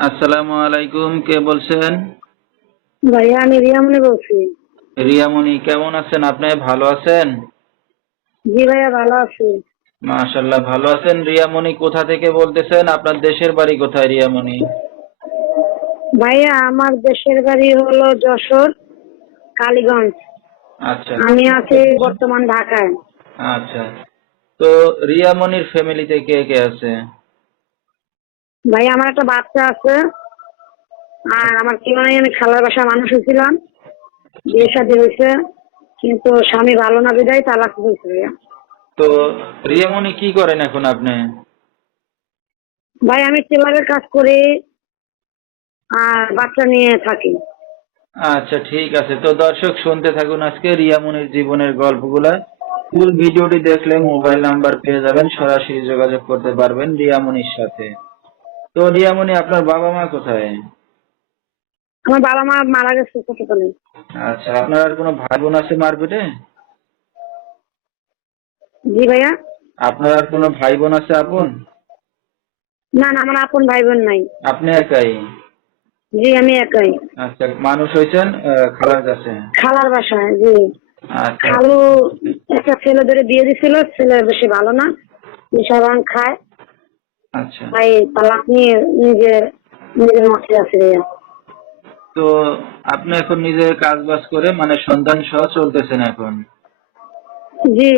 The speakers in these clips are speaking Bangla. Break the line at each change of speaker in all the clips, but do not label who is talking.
আসসালামু আলাইকুম কে বলছেন?
ভাইয়া আমি রিয়ামনি বলছি।
রিয়ামণি কেমন আছেন? আপনি ভালো আছেন?
জি ভাইয়া ভালো আছি।
মাশাল্লাহ ভালো আছেন? রিয়ামণি কোথা থেকে বলতেছেন? আপনার দেশের বাড়ি কোথায় রিয়ামণি
ভাইয়া আমার দেশের বাড়ি হলো যশোর কালীগঞ্জ।
আচ্ছা।
আমি আছি বর্তমান ঢাকায়।
আচ্ছা। তো রিয়ামনির ফ্যামিলিতে কে কে আছে?
ভাই আমার একটা বাচ্চা আছে। আর আমার মানে আমি খালার বাসা মানুষ হয়েছিলাম। বিয়ে শাদী হয়েছে কিন্তু স্বামী ভালো না বিদায় তালাক হয়েছে
তো রিয়ামণি কি করেন এখন আপনি?
ভাই আমি টেলারের কাজ করি আর বাচ্চা নিয়ে থাকি।
আচ্ছা ঠিক আছে। তো দর্শক শুনতে থাকুন আজকে রিয়ামণির জীবনের গল্পগুলা। ফুল ভিডিওটি দেখলে মোবাইল নাম্বার পেয়ে যাবেন সরাসরি যোগাযোগ করতে পারবেন রিয়ামণির সাথে। তো রিয়ামণি আপনার বাবা মা কোথায়?
আমার বাবা মা মারা গেছে ছোটকালে
আচ্ছা আপনার আর কোনো ভাই বোন আছে মারপিটে?
জি ভাইয়া।
আপনার আর কোনো ভাই বোন আছে আপন?
না না আমার আপন ভাই বোন নাই।
আপনি একাই?
জি আমি একাই।
আচ্ছা মানুষ হয়েছেন খালার কাছে?
খালার বাসায় জি।
আচ্ছা।
খালু একটা ছেলে ধরে বিয়ে দিছিল ছেলে বেশি ভালো না। নিশাবান খায়।
আচ্ছা।
তালাক নিয়ে নিজে নিজের মধ্যে আছে ভাইয়া।
তো আপনি এখন নিজে কাজ বাজ করে মানে সন্তান সহ চলতেছেন এখন?
জি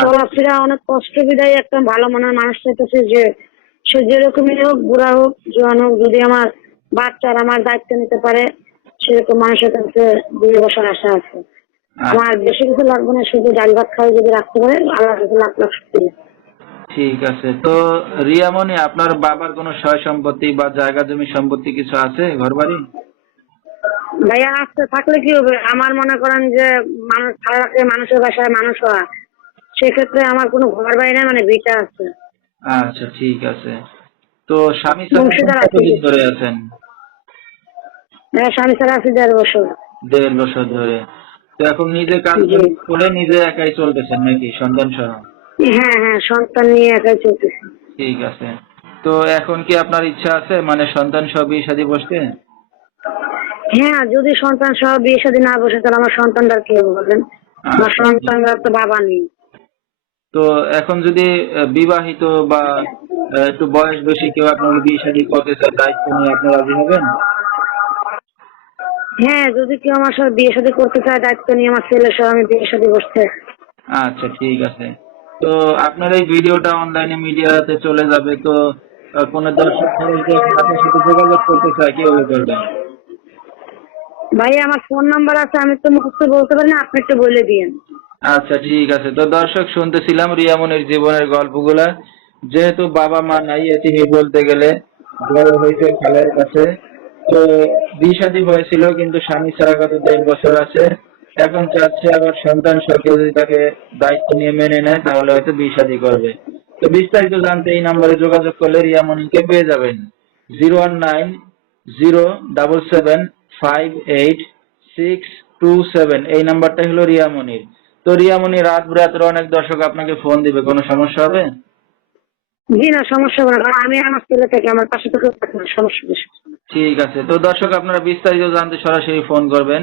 চলাফেরা অনেক কষ্ট বিদায় একটা ভালো মনের মানুষ চাইতেছে যে সে যেরকমই হোক বুড়া হোক জোয়ান হোক যদি আমার বাচ্চার আমার দায়িত্ব নিতে পারে সেরকম মানুষের কাছে বিয়ে বসার আশা আছে। আমার বেশি কিছু লাগবে না শুধু ডাল ভাত খাওয়া যদি রাখতে পারে আল্লাহ কাছে লাখ লাখ শুক্রিয়া।
ঠিক আছে। তো রিয়ামণি আপনার বাবার কোনো সয় সম্পত্তি বা জায়গা জমি সম্পত্তি কিছু আছে ঘর বাড়ি
ভাইয়া আসতে থাকলে কি হবে? আমার মনে করেন যে মানুষ ভালো রাখলে মানুষের বাসায় মানুষ হওয়া সেক্ষেত্রে আমার কোনো ঘর বাড়ি নাই মানে ভিটা আছে।
আচ্ছা ঠিক আছে। তো স্বামী কতদিন ধরে আছেন?
হ্যাঁ স্বামী ছাড়া আছে দেড় বছর।
দেড় বছর ধরে। তো এখন নিজে কাজ করে নিজে একাই চলতেছেন নাকি? সন্তান সহ
হ্যাঁ হ্যাঁ সন্তান নিয়ে একাই চলতেছে।
ঠিক আছে। তো এখন কি আপনার ইচ্ছা আছে? মানে সন্তান সহ বিয়ে শাদী বসতে?
হ্যাঁ যদি সন্তান সহ বিয়ে শাদী না বসে তাহলে আমার সন্তানটার কি হবে বলেন? আমার
আচ্ছা।
সন্তানরা তো বাবা নেই।
তো এখন যদি বিবাহিত বা একটু বয়স বেশি কেউ আপনাকে বিয়ে শাদী করতে চায় দায়িত্ব নিয়ে আপনি রাজি হবেন?
হ্যাঁ যদি কেউ আমার সাথে বিয়ে শাদী করতে চায় দায়িত্ব নিয়ে আমার ছেলের সহ আমি বিয়ে শাদী বসতে।
আচ্ছা ঠিক আছে। তো আপনার এই ভিডিওটা অনলাইনে মিডিয়াতে চলে যাবে তো কোনো দর্শক আপনার সাথে যোগাযোগ করতে চায় কীভাবে করবেন
ভাই আমার ফোন নাম্বার আছে আমি তো মুখস্থ বলতে পারি না আপনি একটু বলে দিয়েন।
আচ্ছা ঠিক আছে। তো দর্শক শুনতেছিলাম রিয়ামনির জীবনের গল্পগুলা। যেহেতু বাবা মা নাই এটি বলতে গেলে বড় হয়েছে খালের কাছে। তো বিয়ে শাদী হয়েছিল কিন্তু স্বামী ছাড়া কত দেড় বছর আছে। এখন চাচ্ছে আবার সন্তান সহ কেউ যদি তাকে দায়িত্ব নিয়ে মেনে নেয় তাহলে হয়তো বিয়ে শাদী করবে। তো বিস্তারিত জানতে এই নম্বরে যোগাযোগ করলে রিয়ামনিকে পেয়ে যাবেন। Zero one nine zero double seven five eight six two seven. এই নাম্বারটাই হলো রিয়ামনির তো রিয়ামনি রাত বিরাতের অনেক দর্শক আপনাকে ফোন দিবে। কোনো সমস্যা হবে?
জি না সমস্যা হবে না। আমি আমার ছেলে থেকে আমার পাশে থেকে সমস্যা
ঠিক আছে। তো দর্শক আপনারা বিস্তারিত জানতে সরাসরি ফোন করবেন।